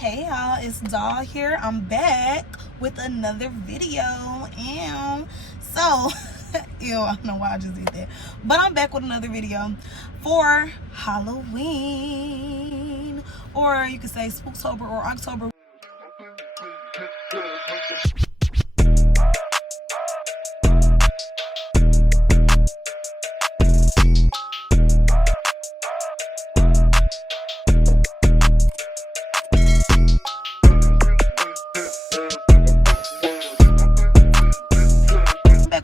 Hey y'all, it's Doll here. I'm back with another video. And so, ew, I don't know why I just did that. But I'm back with another video for Halloween. Or you could say Spooktober or October.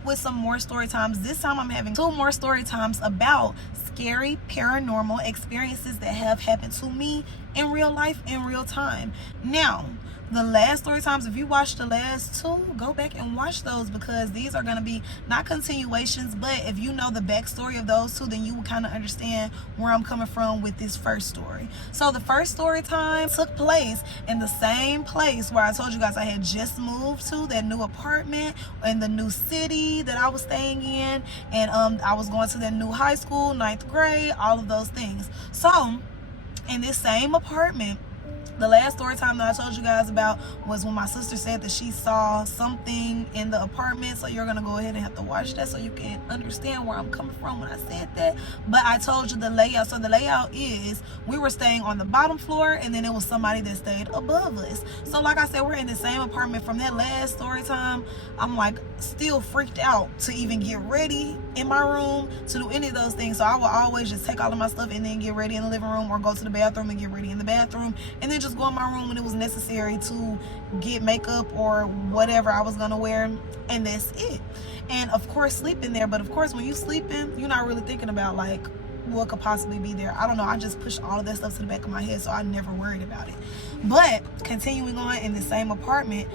With some more story times. This time I'm having 2 more story times about scary paranormal experiences that have happened to me in real life, in real time. Now, the last story times, if you watched the last 2, go back and watch those, because these are going to be not continuations, but if you know the backstory of those 2, then you will kind of understand where I'm coming from with this first story. So the first story time took place in the same place where I told you guys I had just moved to, that new apartment in the new city that I was staying in, and I was going to that new high school, 9th grade, all of those things. So in this same apartment, the last story time that I told you guys about was when my sister said that she saw something in the apartment. So you're going to go ahead and have to watch that so you can understand where I'm coming from when I said that. But I told you the layout. So the layout is, we were staying on the bottom floor, and then it was somebody that stayed above us. So like I said, we're in the same apartment from that last story time. I'm like still freaked out to even get ready in my room to do any of those things. So I will always just take all of my stuff and then get ready in the living room, or go to the bathroom and get ready in the bathroom, and then just go in my room when it was necessary to get makeup or whatever I was gonna wear, and that's it. And of course sleeping there. But of course when you sleeping, you're not really thinking about like what could possibly be there. I don't know, I just pushed all of that stuff to the back of my head, so I never worried about it. But continuing on in the same apartment,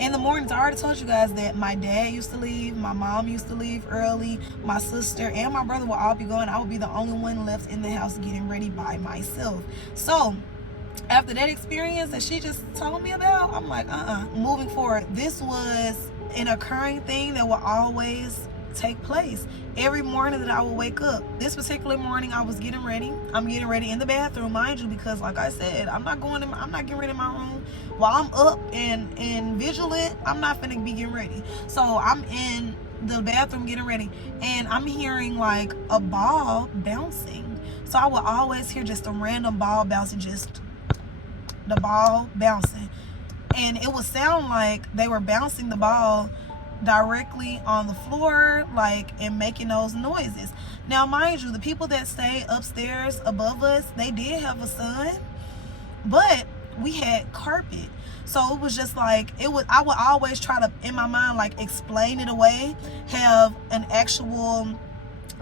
in the mornings, I already told you guys that my dad used to leave, my mom used to leave early, my sister and my brother will all be going. I would be the only one left in the house getting ready by myself. So after that experience that she just told me about, I'm like, moving forward, this was an occurring thing that will always take place every morning that I would wake up. This particular morning, I was getting ready. I'm getting ready in the bathroom, mind you, because like I said, I'm not getting ready in my room while I'm up and vigilant. I'm not finna be getting ready. So I'm in the bathroom getting ready, and I'm hearing like a ball bouncing. So I would always hear just a random ball bouncing, just the ball bouncing, and it would sound like they were bouncing the ball directly on the floor, like, and making those noises. Now mind you, the people that stay upstairs above us, they did have a sun, but we had carpet. So it was just like, I would always try to, in my mind, like explain it away, have an actual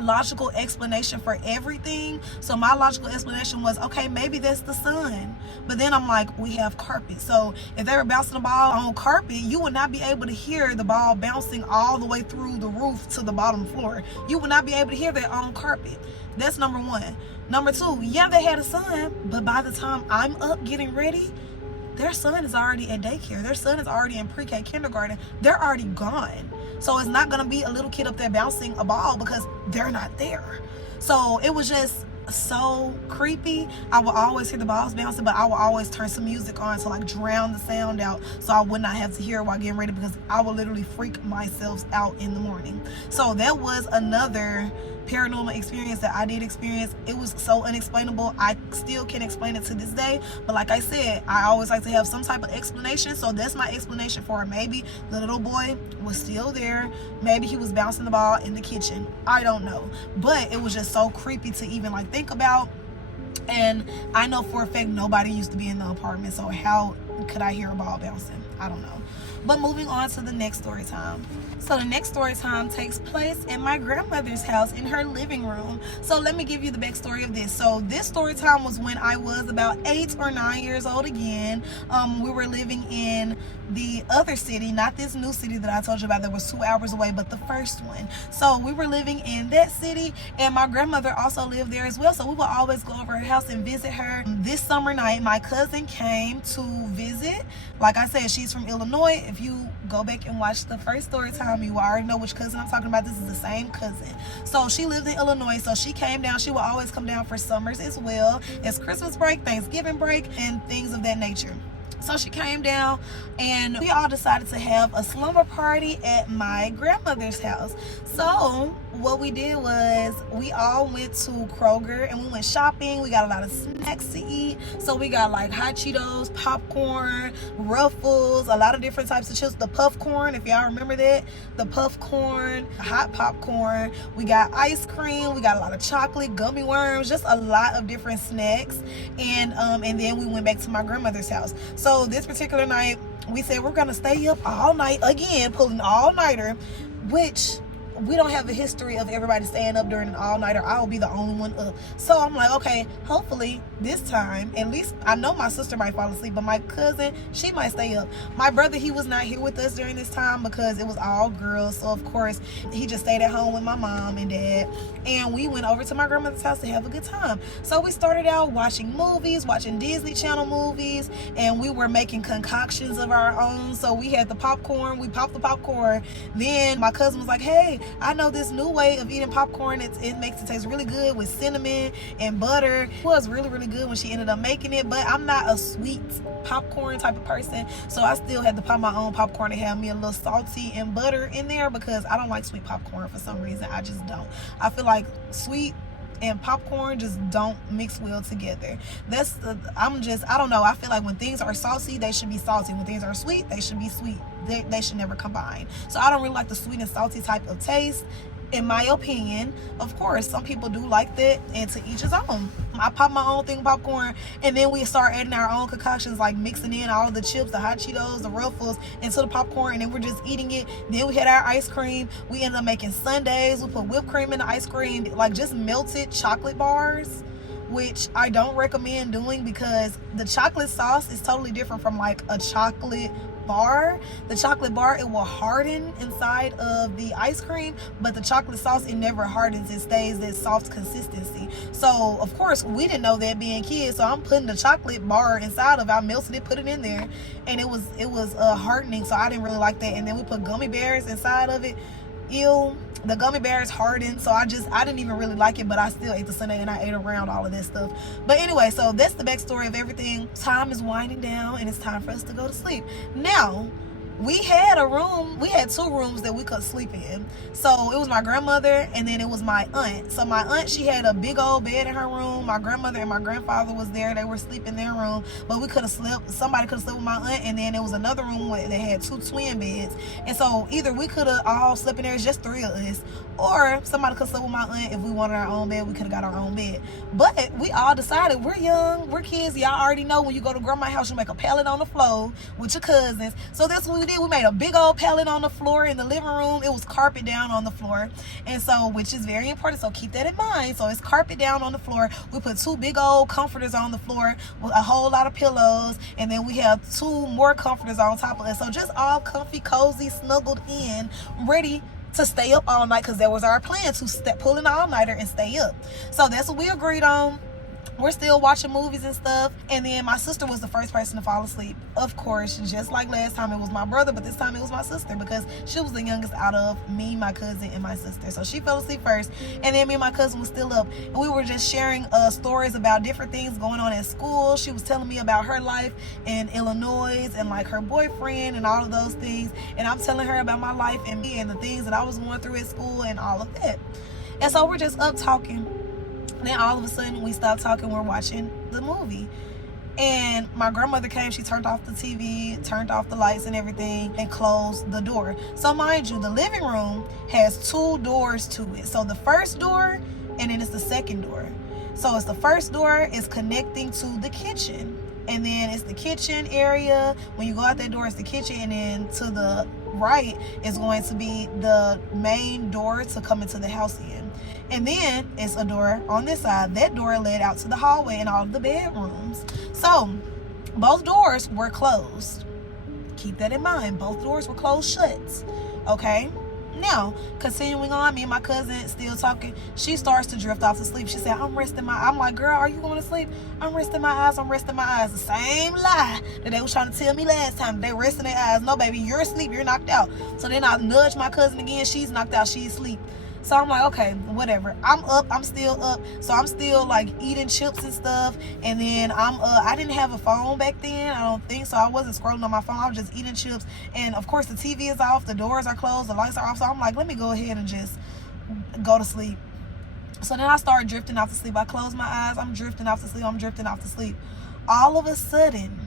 logical explanation for everything. So my logical explanation was, okay, maybe that's the sun. But then I'm like, we have carpet. So if they were bouncing the ball on carpet, you would not be able to hear the ball bouncing all the way through the roof to the bottom floor. You would not be able to hear that on carpet. That's number 1. Number 2, yeah, they had a sun, but by the time I'm up getting ready, their son is already at daycare. Their son is already in pre-K kindergarten. They're already gone. So it's not going to be a little kid up there bouncing a ball because they're not there. So it was just so creepy. I would always hear the balls bouncing, but I would always turn some music on to like drown the sound out, so I would not have to hear it while getting ready, because I would literally freak myself out in the morning. So that was another paranormal experience that I did experience. It was so unexplainable. I still can't explain it to this day, but like I said, I always like to have some type of explanation. So that's my explanation for it. Maybe the little boy was still there, maybe he was bouncing the ball in the kitchen, I don't know. But it was just so creepy to even like think about. And I know for a fact nobody used to be in the apartment, so how could I hear a ball bouncing? I don't know. But moving on to the next story time. So the next story time takes place in my grandmother's house in her living room. So let me give you the backstory of this. So this story time was when I was about 8 or 9 years old again. We were living in the other city, not this new city that I told you about that was 2 hours away, but the first one. So we were living in that city, and my grandmother also lived there as well. So we would always go over her house and visit her. This summer night, my cousin came to visit. Like I said, she's from Illinois. If you go back and watch the first story time, you already know which cousin I'm talking about. This is the same cousin. So she lived in Illinois, so she came down. She would always come down for summers as well as Christmas break, Thanksgiving break, and things of that nature. So she came down and we all decided to have a slumber party at my grandmother's house. So what we did was we all went to Kroger and we went shopping. We got a lot of snacks to eat. So we got like hot Cheetos, popcorn, Ruffles, a lot of different types of chips. The puff corn, if y'all remember that, the puff corn, hot popcorn. We got ice cream. We got a lot of chocolate, gummy worms, just a lot of different snacks. And then we went back to my grandmother's house. So this particular night, we said we're gonna stay up all night again, pulling all-nighter, which we don't have a history of everybody staying up during an all-nighter. I'll be the only one up. So I'm like, okay, hopefully this time, at least I know my sister might fall asleep, but my cousin, she might stay up. My brother, he was not here with us during this time because it was all girls. So of course, he just stayed at home with my mom and dad. And we went over to my grandmother's house to have a good time. So we started out watching movies, watching Disney Channel movies, and we were making concoctions of our own. So we had the popcorn, we popped the popcorn. Then my cousin was like, hey, I know this new way of eating popcorn. It makes it taste really good with cinnamon and butter. It was really, really good when she ended up making it, but I'm not a sweet popcorn type of person, so I still had to pop my own popcorn and have me a little salty and butter in there because I don't like sweet popcorn for some reason. I just don't. I feel like sweet and popcorn just don't mix well together. I don't know. I feel like when things are salty, they should be salty. When things are sweet, they should be sweet. They should never combine. So I don't really like the sweet and salty type of taste, in my opinion. Of course, some people do like that, and to each his own. I pop my own thing of popcorn, and then we start adding our own concoctions, like mixing in all of the chips, the hot Cheetos, the Ruffles into the popcorn, and then we're just eating it. Then we had our ice cream. We ended up making sundaes. We put whipped cream in the ice cream, like just melted chocolate bars, which I don't recommend doing because the chocolate sauce is totally different from like a chocolate bar. The chocolate bar, it will harden inside of the ice cream, but the chocolate sauce, it never hardens. It stays that soft consistency. So of course we didn't know that being kids, so I'm putting the chocolate bar inside of it. I melted it, put it in there, and it was hardening, so I didn't really like that. And then we put gummy bears inside of it. Ew, the gummy bears hardened, so I didn't even really like it, but I still ate the sundae and I ate around all of that stuff. But anyway, so that's the backstory of everything. Time is winding down and it's time for us to go to sleep. Now, we had two rooms that we could sleep in. So it was my grandmother and then it was my aunt. So my aunt, she had a big old bed in her room. My grandmother and my grandfather was there. They were sleeping in their room, but somebody could have slept with my aunt, and then there was another room that had two twin beds. And so either we could have all slept in there, it's just three of us, or somebody could sleep with my aunt. If we wanted our own bed, we could have got our own bed. But we all decided, we're young, we're kids. Y'all already know when you go to grandma's house, you make a pallet on the floor with your cousins. So that's what we did. We made a big old pallet on the floor in the living room. It was carpet down on the floor, and so, which is very important, so keep that in mind. So it's carpet down on the floor. We put two big old comforters on the floor with a whole lot of pillows, and then we have two more comforters on top of it. So just all comfy, cozy, snuggled in, ready to stay up all night, because that was our plan, to pull an all-nighter and stay up. So that's what we agreed on. We're still watching movies and stuff, and then my sister was the first person to fall asleep. Of course, just like last time, it was my brother, but this time it was my sister because she was the youngest out of me, my cousin, and my sister. So she fell asleep first, and then me and my cousin was still up, and we were just sharing stories about different things going on at school. She was telling me about her life in Illinois and like her boyfriend and all of those things, and I'm telling her about my life and me and the things that I was going through at school and all of that. And so we're just up talking. Then all of a sudden we stopped talking. We're watching the movie, and my grandmother came. She turned off the TV, turned off the lights and everything, and closed the door. So mind you, the living room has two doors to it. So the first door, and then it's the second door. So it's the first door is connecting to the kitchen, and then it's the kitchen area. When you go out that door, it's the kitchen, and then to the right is going to be the main door to come into the house in. And then it's a door on this side. That door led out to the hallway and all of the bedrooms. So both doors were closed. Keep that in mind. Both doors were closed shut. Okay? Now, continuing on, me and my cousin still talking. She starts to drift off to sleep. She said, I'm like, girl, are you going to sleep? I'm resting my eyes. The same lie that they was trying to tell me last time. They resting their eyes. No, baby, you're asleep. You're knocked out. So then I nudge my cousin again. She's knocked out. She's asleep. So I'm like, okay, whatever. I'm still up. So I'm still like eating chips and stuff. And then I didn't have a phone back then, I don't think. So I wasn't scrolling on my phone. I was just eating chips. And of course the TV is off, the doors are closed, the lights are off. So I'm like, let me go ahead and just go to sleep. So then I started drifting off to sleep. I closed my eyes. I'm drifting off to sleep. I'm drifting off to sleep. All of a sudden,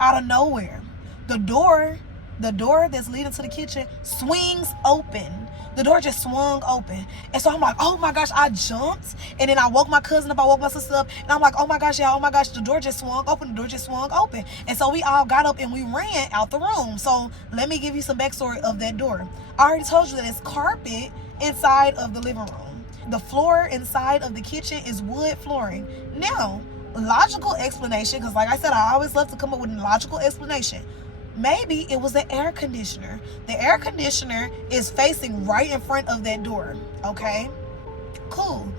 out of nowhere, the door that's leading to the kitchen swings open. The door just swung open. And so I'm like, oh my gosh, I jumped. And then I woke my cousin up, I woke my sister up. And I'm like, oh my gosh, y'all, oh my gosh, the door just swung open. The door just swung open. And so we all got up and we ran out the room. So let me give you some backstory of that door. I already told you that it's carpet inside of the living room. The floor inside of the kitchen is wood flooring. Now, logical explanation, because like I said, I always love to come up with a logical explanation. Maybe it was the air conditioner. The air conditioner is facing right in front of that door. Okay, cool.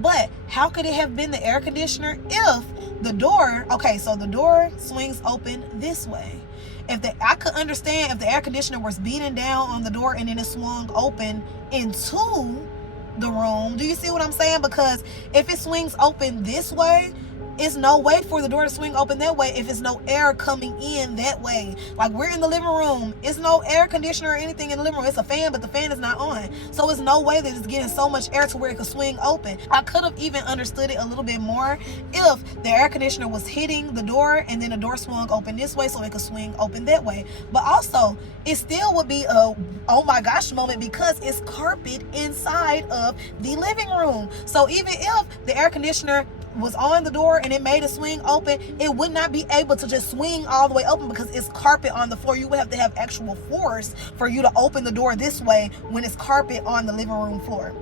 But how could it have been the air conditioner if the door, okay, so the door swings open this way. I could understand if the air conditioner was beating down on the door and then it swung open into the room. Do you see what I'm saying? Because if it swings open this way, it's no way for the door to swing open that way if it's no air coming in that way. Like, we're in the living room. It's no air conditioner or anything in the living room. It's a fan, but the fan is not on. So it's no way that it's getting so much air to where it could swing open. I could have even understood it a little bit more if the air conditioner was hitting the door and then the door swung open this way so it could swing open that way. But also, it still would be a oh my gosh moment because it's carpet inside of the living room. So even if the air conditioner was on the door and it made it swing open, it would not be able to just swing all the way open because it's carpet on the floor. You would have to have actual force for you to open the door this way when it's carpet on the living room floor.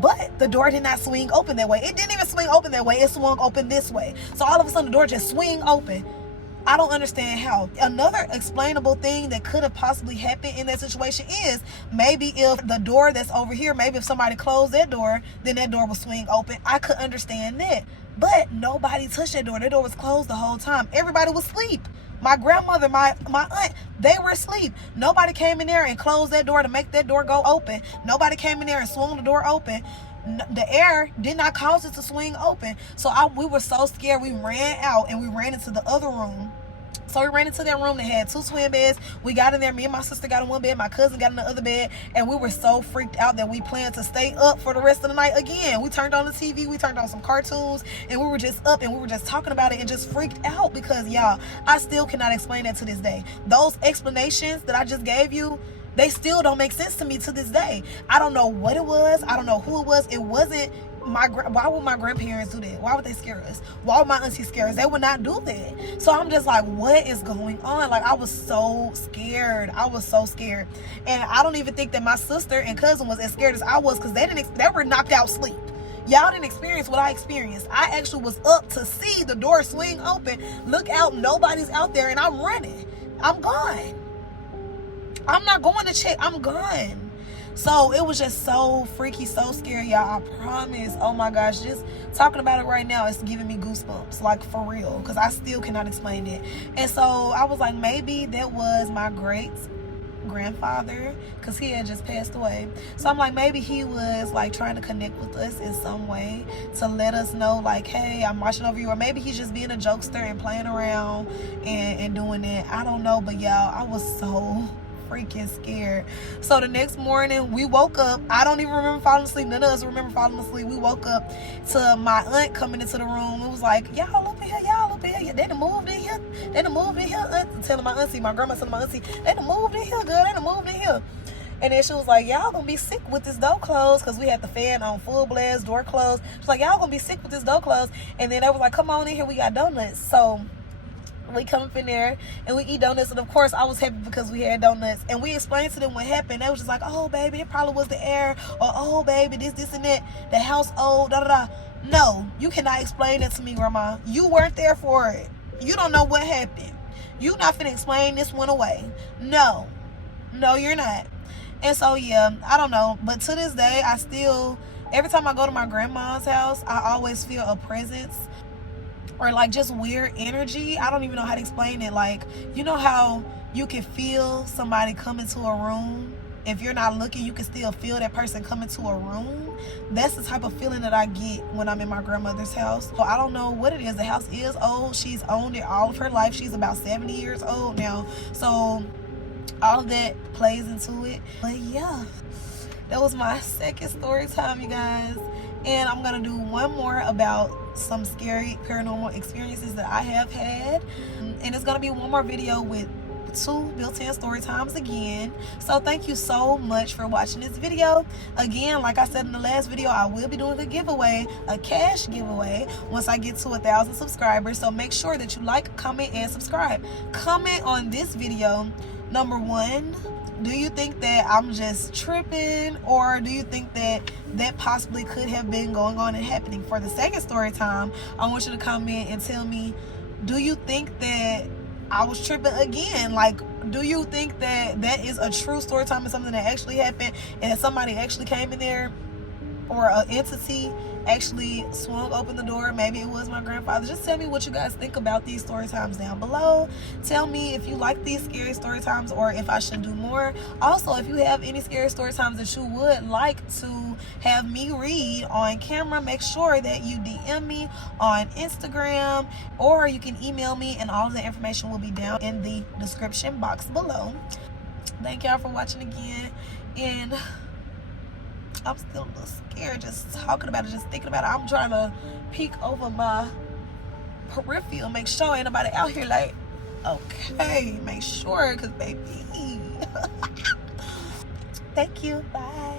But the door did not swing open that way. It didn't even swing open that way. It swung open this way. So all of a sudden the door just swing open. I don't understand how. Another explainable thing that could have possibly happened in that situation is maybe if the door that's over here, maybe if somebody closed that door, then that door will swing open. I could understand that. But nobody touched that door. That door was closed the whole time. Everybody was asleep. My grandmother, my aunt, they were asleep. Nobody came in there and closed that door to make that door go open. Nobody came in there and swung the door open. The air did not cause it to swing open. So we were so scared. We ran out and we ran into the other room. So we ran into that room that had 2 twin beds. We got in there. Me and my sister got in one bed. My cousin got in the other bed. And we were so freaked out that we planned to stay up for the rest of the night again. We turned on the TV. We turned on some cartoons. And we were just up and we were just talking about it and just freaked out because, y'all, I still cannot explain that to this day. Those explanations that I just gave you, they still don't make sense to me to this day. I don't know what it was. I don't know who it was. It wasn't why would my grandparents do that? Why would they scare us? Why would my aunties scare us? They would not do that. So I'm just like, what is going on? Like, I was so scared. I was so scared. And I don't even think that my sister and cousin was as scared as I was because they were knocked out sleep. Y'all didn't experience what I experienced. I actually was up to see the door swing open, look out, nobody's out there, and I'm running. I'm gone. I'm not going to check. I'm gone. So it was just so freaky, so scary, y'all. I promise. Oh my gosh, just talking about it right now, it's giving me goosebumps, like for real, because I still cannot explain it. And so I was like, maybe that was my great grandfather, because he had just passed away. So I'm like, maybe he was like trying to connect with us in some way to let us know, like, hey, I'm watching over you. Or maybe he's just being a jokester and playing around and doing that. I don't know, but y'all, I was so freaking scared. So the next morning we woke up. I don't even remember falling asleep. None of us remember falling asleep. We woke up to my aunt coming into the room. It was like, y'all up in here, y'all up in here. They done moved in here. They done moved in here. Aunt telling my auntie, my grandma telling my auntie, they done moved in here, girl. They done moved in here. And then she was like, y'all gonna be sick with this door closed, because we had the fan on full blast, door closed. She's like, y'all gonna be sick with this door closed. And then they was like, come on in here, we got donuts. So we come up in there and we eat donuts, and of course I was happy because we had donuts. And we explained to them what happened. They was just like, oh baby, it probably was the air, or oh baby, this and that, the house old, da da da. No, you cannot explain that to me, grandma. You weren't there for it. You don't know what happened. You not finna explain this one away. No, you're not. And so yeah, I don't know, but to this day I still, every time I go to my grandma's house, I always feel a presence or like just weird energy. I don't even know how to explain it. Like, you know how you can feel somebody come into a room if you're not looking, you can still feel that person come into a room. That's the type of feeling that I get when I'm in my grandmother's house. So I don't know what it is. The house is old. She's owned it all of her life. She's about 70 years old now. So all of that plays into it. But yeah, that was my second story time, you guys. And I'm gonna do one more about some scary paranormal experiences that I have had. And it's gonna be one more video with 2 built-in story times again. So thank you so much for watching this video. Again, like I said in the last video, I will be doing a giveaway, a cash giveaway, once I get to 1,000 subscribers. So make sure that you like, comment, and subscribe. Comment on this video. Number 1, do you think that I'm just tripping, or do you think that that possibly could have been going on and happening? For the second story time, I want you to comment and tell me, do you think that I was tripping again? Like, do you think that that is a true story time and something that actually happened, and somebody actually came in there, or an entity actually swung open the door? Maybe it was my grandfather. Just tell me what you guys think about these story times down below. Tell me if you like these scary story times, or if I should do more. Also, if you have any scary story times that you would like to have me read on camera, make sure that you DM me on Instagram, or you can email me, and all of the information will be down in the description box below. Thank y'all for watching again, and I'm still a little scared just talking about it, just thinking about it. I'm trying to peek over my peripheral, make sure ain't nobody out here. Like, okay, make sure, because baby. Thank you, bye.